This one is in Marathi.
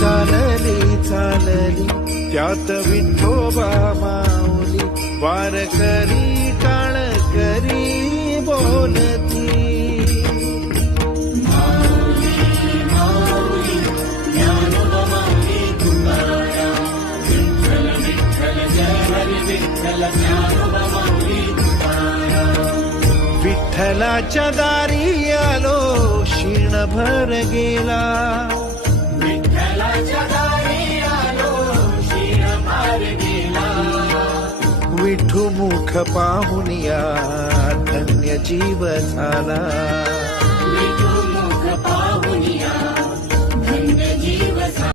चालली चालली त्यात विठोबा माऊली वारकरी टाळ करी बोलती. विठ्ठलाच्या दारी आलो क्षीणभर गेला. विठू मुख पाहुनिया धन्य जीव झाला. विठू मुख